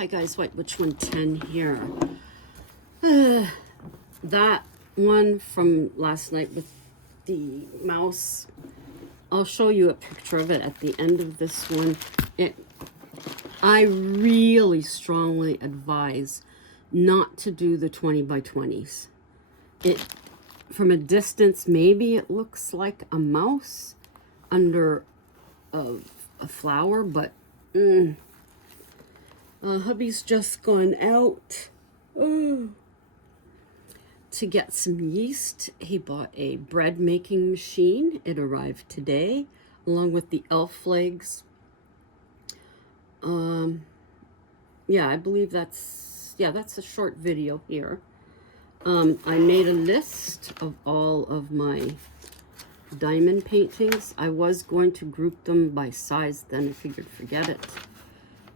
Hi guys, which one? 10 here. That one from last night with the mouse, I'll show you a picture of it at the end of this one. I really strongly advise not to do the 20 by 20s. From a distance, maybe it looks like a mouse under a flower, but hubby's just gone out to get some yeast. He bought a bread making machine. It arrived today, along with the elf legs. Yeah, I believe that's a short video here. I made a list of all of my diamond paintings. I was going to group them by size, then I figured forget it.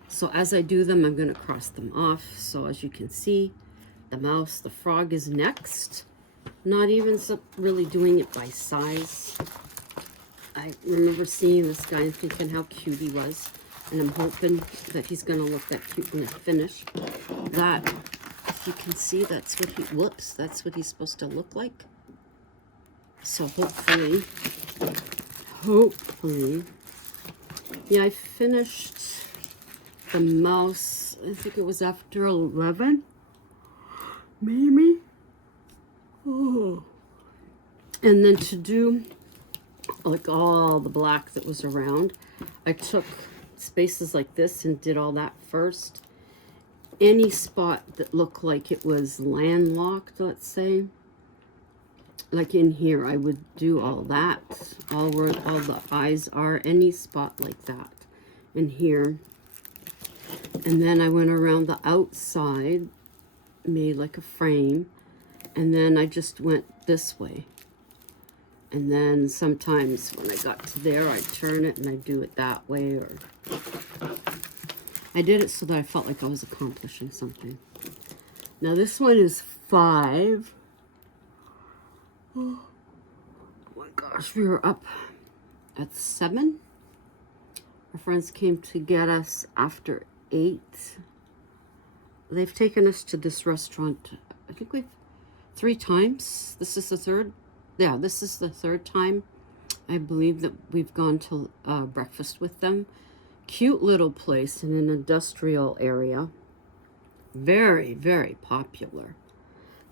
So as I do them, I'm going to cross them off. So as you can see, the mouse, the frog is next. Not even really doing it by size. I remember seeing this guy and thinking how cute he was. And I'm hoping that he's going to look that cute when I finish. That, if you can see, that's what that's what he's supposed to look like. So hopefully, yeah, I finished the mouse, I think it was after 11, maybe. Oh. And then to do like all the black that was around, I took spaces like this and did all that first. Any spot that looked like it was landlocked, let's say, like in here, I would do all that, all where all the eyes are, any spot like that in here. And then I went around the outside, made like a frame, and then I just went this way. And then sometimes when I got to there, I turn it and I do it that way, or I did it so that I felt like I was accomplishing something. Now this one is 5. Oh my gosh, we were up at 7. Our friends came to get us after 8. They've taken us to this restaurant, I think 3 times. This is the third. Yeah, this is the 3rd time, I believe, that we've gone to breakfast with them. Cute little place in an industrial area. Very, very popular,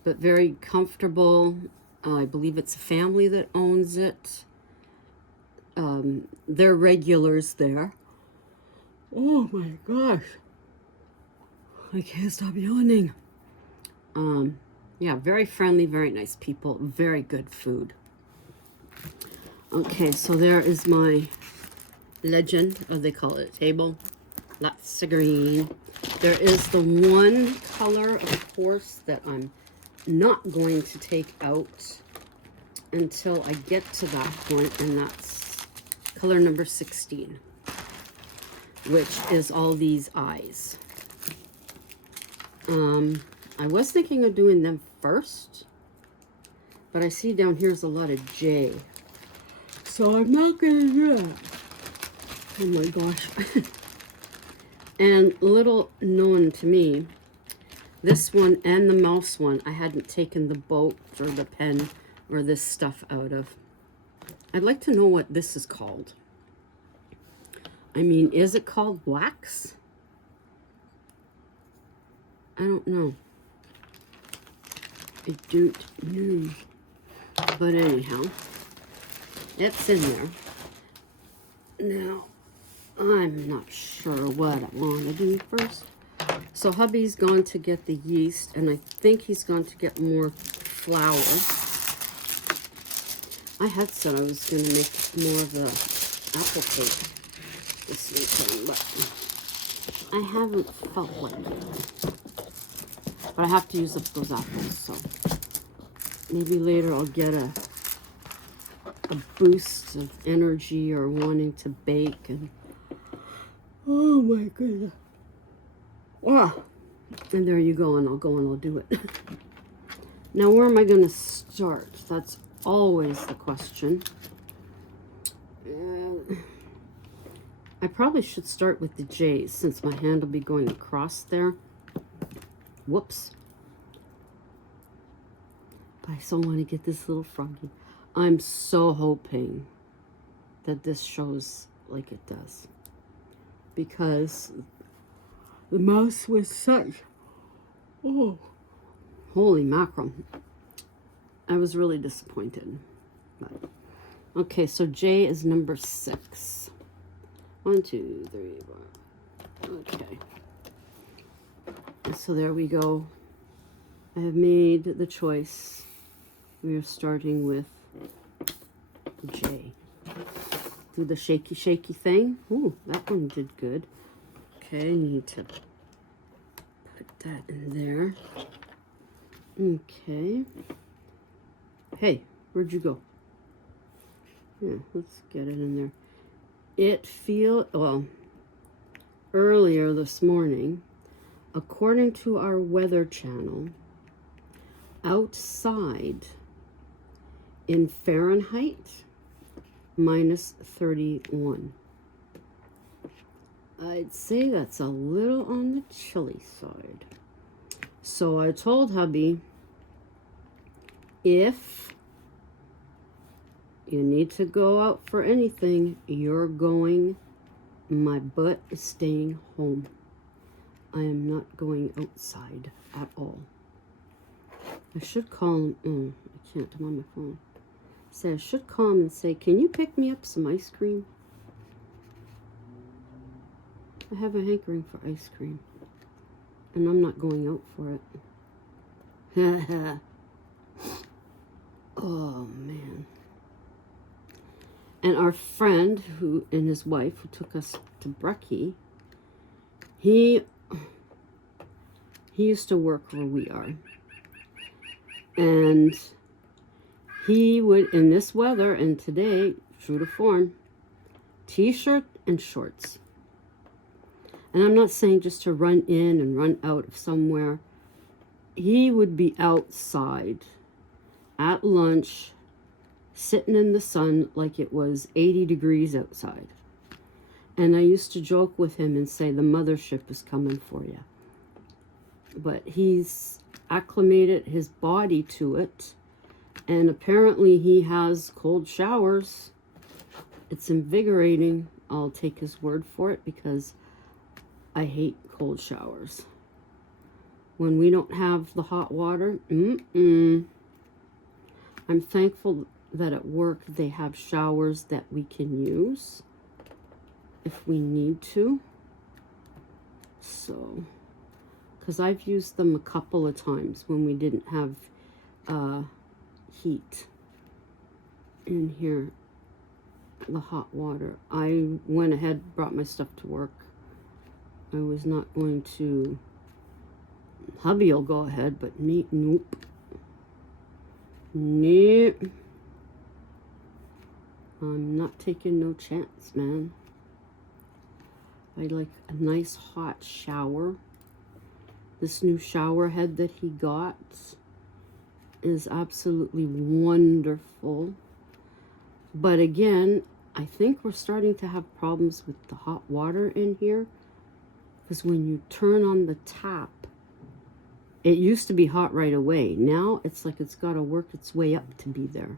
but very comfortable. I believe it's a family that owns it. They're regulars there. Oh my gosh. I can't stop yawning. Yeah, very friendly, very nice people, very good food. Okay, so there is my legend, as they call it, table. Lots of green. There is the one color, of course, that I'm not going to take out until I get to that point, and that's color number 16, which is all these eyes. I was thinking of doing them first, but I see down here's a lot of J, so I'm not gonna do it. Oh my gosh. And little known to me, this one and the mouse one, I hadn't taken the boat or the pen or this stuff out of. I'd like to know what this is called. I mean, is it called wax? I don't know. I don't know. But anyhow, it's in there. Now, I'm not sure what I want to do first. So hubby's gone to get the yeast, and I think he's gone to get more flour. I had said I was going to make more of the apple cake this weekend, but I haven't felt like it. But I have to use up those apples, so maybe later I'll get a boost of energy or wanting to bake. And oh my goodness. Wow. And there you go, and I'll go and I'll do it. Now, where am I going to start? That's always the question. I probably should start with the J's since my hand will be going across there. Whoops. I so want to get this little froggy. I'm so hoping that this shows like it does. Because the mouse was such... Oh, holy mackerel. I was really disappointed. But, okay, so J is number 6. 1, 2, 3, 4. Okay. So there we go. I have made the choice. We are starting with J. Do the shaky, shaky thing. Ooh, that one did good. Okay, I need to put that in there. Okay. Hey, where'd you go? Yeah, let's get it in there. Well, earlier this morning, according to our weather channel, outside in Fahrenheit, minus 31. I'd say that's a little on the chilly side. So I told hubby, if you need to go out for anything, you're going. My butt is staying home. I am not going outside at all. I should call him. Oh, I can't. I'm on my phone. I should call him and say, can you pick me up some ice cream? I have a hankering for ice cream. And I'm not going out for it. Oh, man. And our friend who and his wife who took us to Brecky, he used to work where we are. And he would, in this weather, and today, true to form, t-shirt and shorts. And I'm not saying just to run in and run out of somewhere. He would be outside at lunch, sitting in the sun like it was 80 degrees outside. And I used to joke with him and say, the mothership is coming for you. But he's acclimated his body to it. And apparently he has cold showers. It's invigorating. I'll take his word for it because I hate cold showers. When we don't have the hot water, I'm thankful that at work they have showers that we can use if we need to. So, because I've used them a couple of times when we didn't have heat in here, the hot water. I went ahead, brought my stuff to work. I was not going to, hubby will go ahead, but me, nope. Nope. I'm not taking no chance, man. I like a nice hot shower. This new shower head that he got is absolutely wonderful. But again, I think we're starting to have problems with the hot water in here. Because when you turn on the tap, it used to be hot right away. Now it's like it's got to work its way up to be there.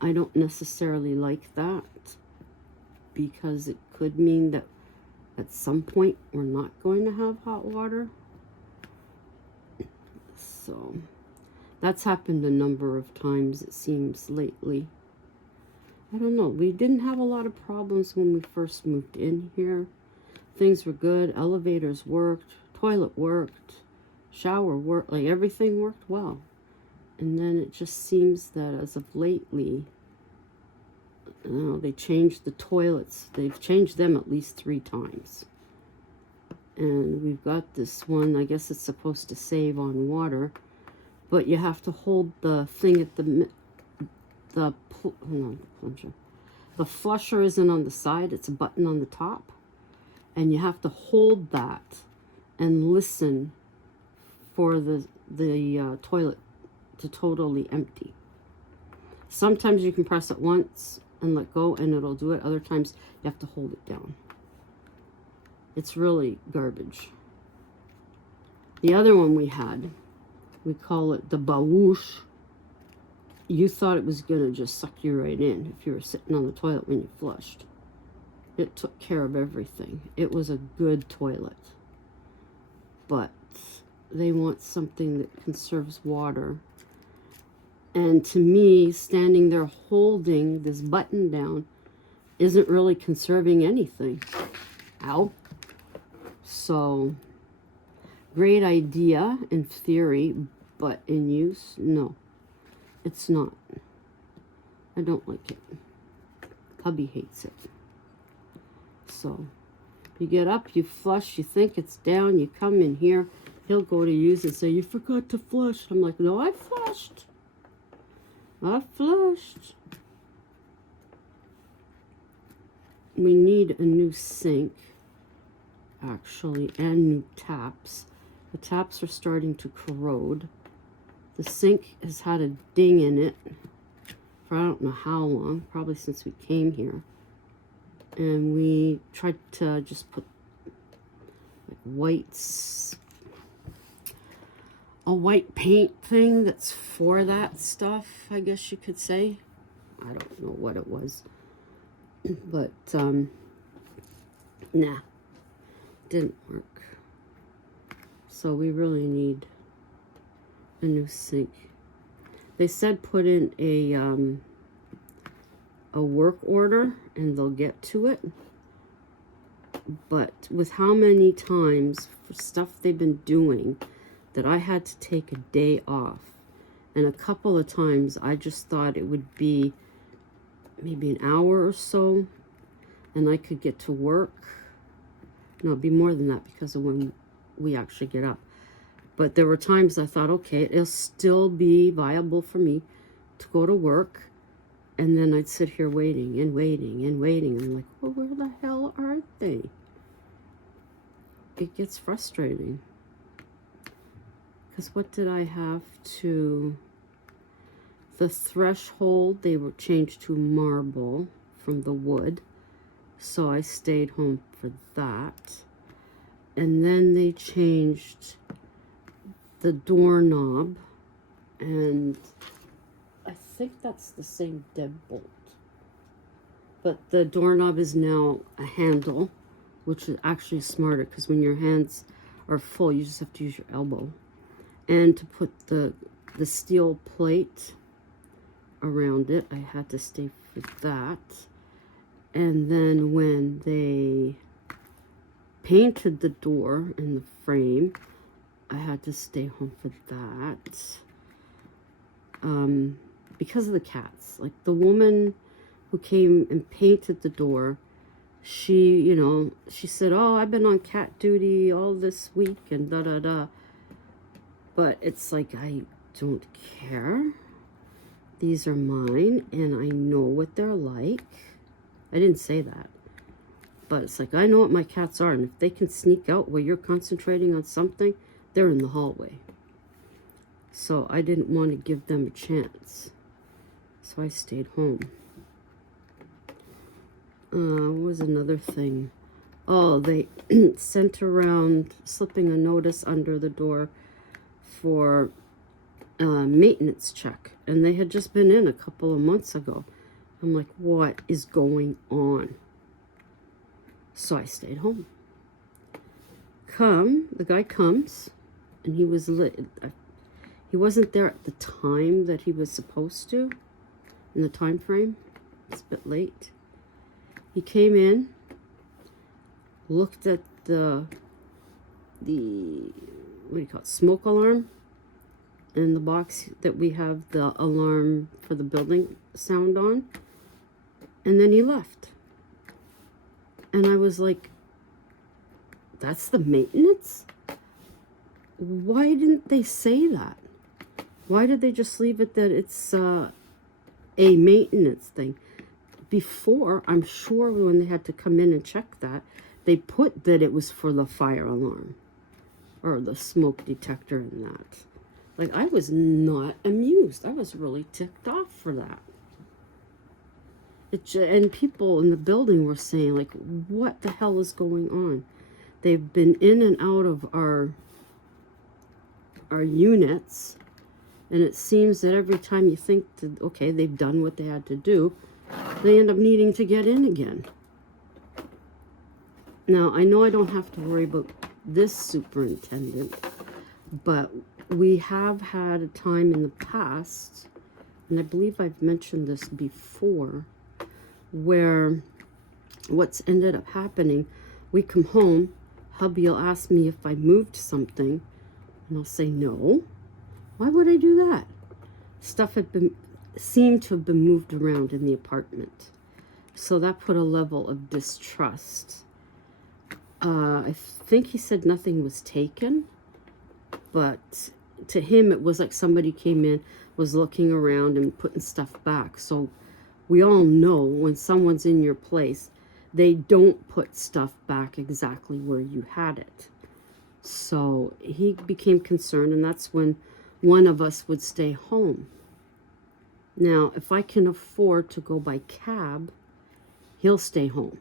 I don't necessarily like that because it could mean that at some point we're not going to have hot water. So that's happened a number of times, it seems, lately. I don't know. We didn't have a lot of problems when we first moved in here. Things were good. Elevators worked. Toilet worked. Shower worked. Like, everything worked well. And then it just seems that as of lately, I don't know, they changed the toilets. They've changed them at least 3 times. And we've got this one. I guess it's supposed to save on water. But you have to hold the thing at the flusher isn't on the side. It's a button on the top. And you have to hold that and listen for the toilet to totally empty. Sometimes you can press it once, and let go and it'll do it. Other times you have to hold it down. It's really garbage. The other one we had, we call it the bawoosh. You thought it was going to just suck you right in if you were sitting on the toilet when you flushed. It took care of everything. It was a good toilet. But they want something that conserves water. And to me, standing there holding this button down isn't really conserving anything. Ow. So, great idea in theory, but in use, no. It's not. I don't like it. Hubby hates it. So, you get up, you flush, you think it's down, you come in here, he'll go to use it, say, you forgot to flush. I'm like, no, I flushed. I flushed. We need a new sink, actually, and new taps. The taps are starting to corrode. The sink has had a ding in it for I don't know how long, probably since we came here. And we tried to just put like a white paint thing that's for that stuff, I guess you could say. I don't know what it was. But, nah, didn't work. So we really need a new sink. They said put in a work order and they'll get to it. But with how many times for stuff they've been doing that I had to take a day off, and a couple of times I just thought it would be maybe an hour or so and I could get to work. No, it'd be more than that because of when we actually get up. But there were times I thought, okay, it'll still be viable for me to go to work. And then I'd sit here waiting and waiting and waiting. I'm like, well, where the hell are they? It gets frustrating. Because what did I have to... The threshold, they were changed to marble from the wood. So I stayed home for that. And then they changed the doorknob. And I think that's the same deadbolt. But the doorknob is now a handle, which is actually smarter because when your hands are full, you just have to use your elbow. And to put the steel plate around it, I had to stay for that. And then when they painted the door in the frame, I had to stay home for that. Because of the cats. Like the woman who came and painted the door, she said, oh, I've been on cat duty all this week and da-da-da. But it's like, I don't care. These are mine and I know what they're like. I didn't say that. But it's like, I know what my cats are. And if they can sneak out while you're concentrating on something, they're in the hallway. So I didn't want to give them a chance. So I stayed home. What was another thing? Oh, they sent around slipping a notice under the door for maintenance check. And they had just been in a couple of months ago. I'm like, what is going on? So I stayed home. The guy comes, and he was he wasn't there at the time that he was supposed to, in the time frame. It's a bit late. He came in, looked at the what do you call it, smoke alarm, in the box that we have the alarm for the building sound on, and then he left. And I was like, that's the maintenance? Why didn't they say that? Why did they just leave it that it's a maintenance thing? Before, I'm sure when they had to come in and check that, they put that it was for the fire alarm or the smoke detector and that. Like, I was not amused. I was really ticked off for that. And people in the building were saying, like, what the hell is going on? They've been in and out of our units, and it seems that every time you think that, okay, they've done what they had to do, they end up needing to get in again. Now, I know I don't have to worry about this superintendent, but we have had a time in the past, and I believe I've mentioned this before, where what's ended up happening, we come home, hubby will ask me if I moved something, and I'll say no. Why would I do that? Stuff seemed to have been moved around in the apartment. So that put a level of distrust. I think he said nothing was taken, but to him it was like somebody came in, was looking around and putting stuff back. So we all know when someone's in your place, they don't put stuff back exactly where you had it. So he became concerned, and that's when one of us would stay home. Now, if I can afford to go by cab, he'll stay home.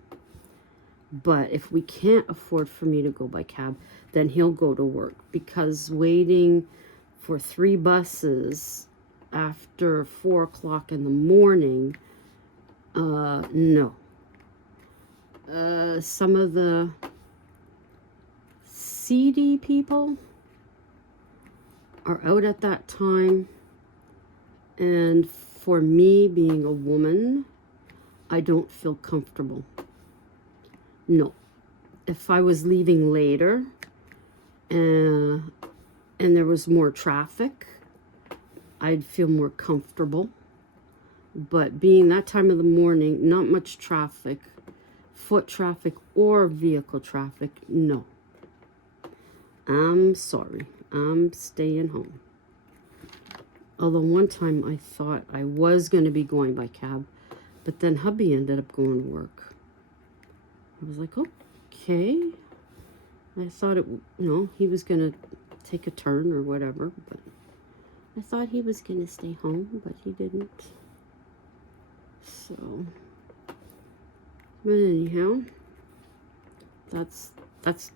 But if we can't afford for me to go by cab, then he'll go to work, because waiting for 3 buses after 4 o'clock in the morning, no. Some of the seedy people are out at that time, and for me, being a woman, I don't feel comfortable. No. If I was leaving later and there was more traffic, I'd feel more comfortable. But being that time of the morning, not much traffic, foot traffic or vehicle traffic, no. I'm sorry. I'm staying home. Although one time I thought I was going to be going by cab, but then hubby ended up going to work. I was like, okay. I thought he was going to take a turn or whatever, but I thought he was going to stay home, but he didn't. So, but anyhow, that's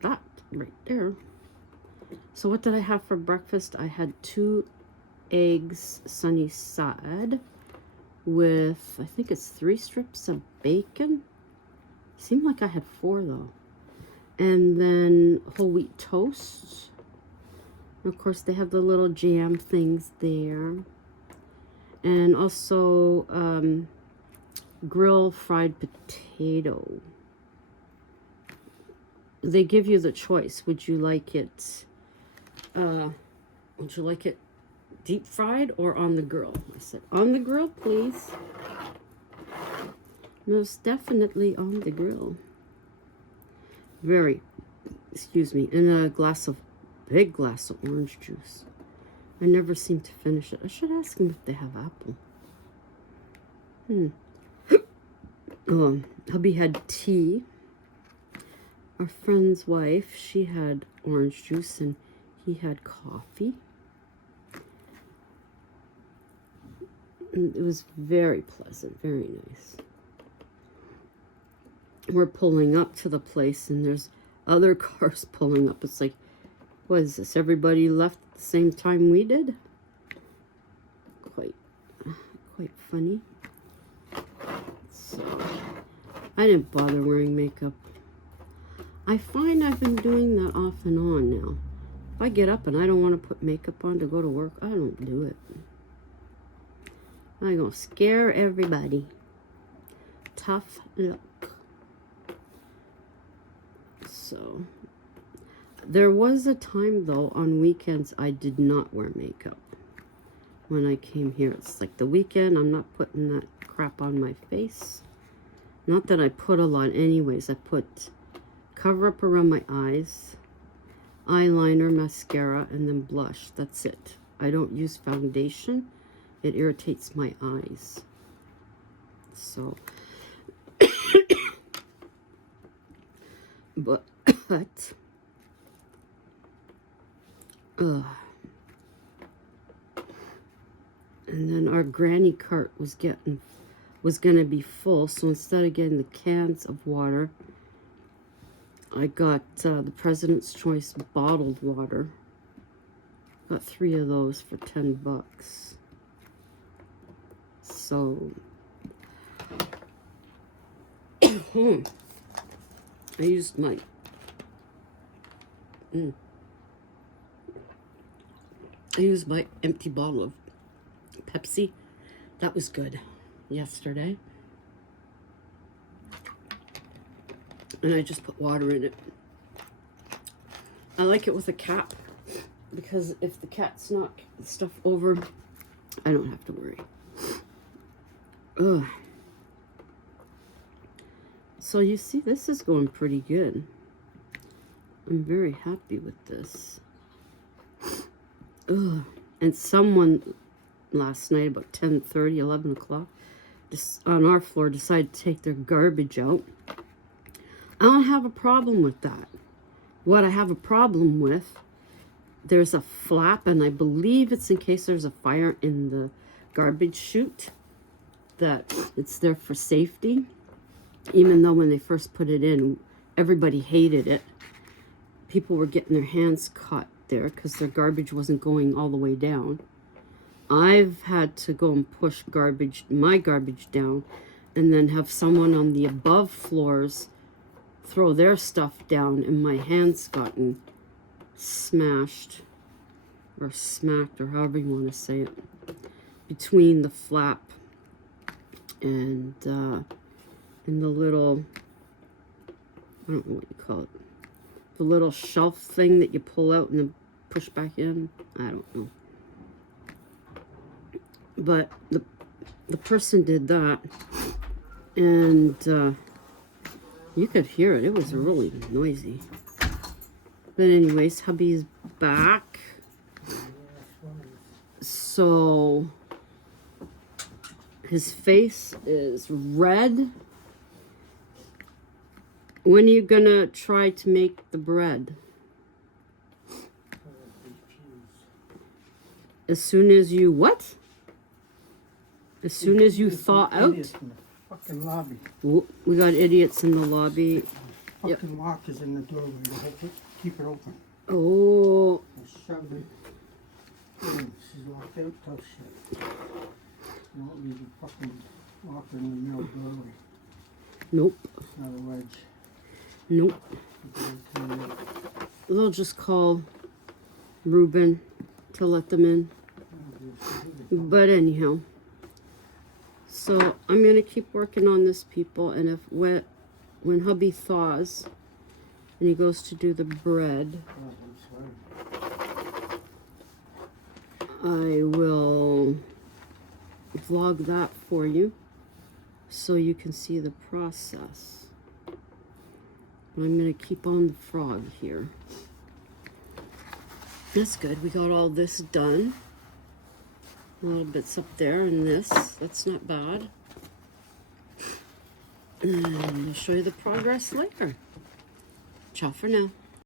that right there. So what did I have for breakfast? I had 2 eggs sunny side with, I think it's 3 strips of bacon. Seemed like I had 4 though. And then whole wheat toast. Of course, they have the little jam things there. And also grill fried potato. They give you the choice. Would you like it deep fried or on the grill? I said, on the grill, please. Most definitely on the grill. And a big glass of orange juice. I never seem to finish it. I should ask them if they have apple. Hubby had tea. Our friend's wife, she had orange juice and he had coffee. And it was very pleasant, very nice. We're pulling up to the place and there's other cars pulling up. It's like, what is this? Everybody left at the same time we did? Quite funny. So, I didn't bother wearing makeup. I find I've been doing that off and on now. If I get up and I don't want to put makeup on to go to work, I don't do it. I'm going to scare everybody. Tough luck. So, there was a time though on weekends I did not wear makeup. When I came here, it's like the weekend, I'm not putting that crap on my face. Not that I put a lot anyways. I put cover up around my eyes, eyeliner, mascara, and then blush. That's it. I don't use foundation. It irritates my eyes. So, but and then our granny cart was getting was going to be full. So instead of getting the cans of water, I got the President's Choice bottled water. Got 3 of those for $10. So I used my I used my empty bottle of Pepsi. That was good yesterday. And I just put water in it. I like it with a cap because if the cats knock stuff over, I don't have to worry. Ugh. So you see, this is going pretty good. I'm very happy with this. Ugh. And someone last night about 10:30, 11 o'clock, just on our floor decided to take their garbage out. I don't have a problem with that. What I have a problem with, there's a flap, and I believe it's in case there's a fire in the garbage chute, that it's there for safety. Even though when they first put it in, everybody hated it. People were getting their hands caught there because their garbage wasn't going all the way down. I've had to go and push my garbage down, and then have someone on the above floors throw their stuff down, and my hands gotten smashed or smacked, or however you want to say it, between the flap and the little, I don't know what you call it, the little shelf thing that you pull out and then push back in. I don't know. But the person did that, and you could hear it. It was really noisy. But anyways, hubby's back. So his face is red. When are you gonna try to make the bread? As soon as you what? As soon as you thaw out? In the fucking lobby. We got idiots in the lobby. Fucking lock is in the doorway. Keep it open. Oh. I shoved it. She's locked out. Tough shit. You don't need to fucking lock her in the middle doorway. Nope. It's not a wedge. Nope. They'll just call Ruben to let them in. But anyhow. So I'm going to keep working on this, people. And when hubby thaws and he goes to do the bread, I will vlog that for you so you can see the process. I'm going to keep on the frog here. That's good. We got all this done. A little bits up there and this. That's not bad. And I'll show you the progress later. Ciao for now.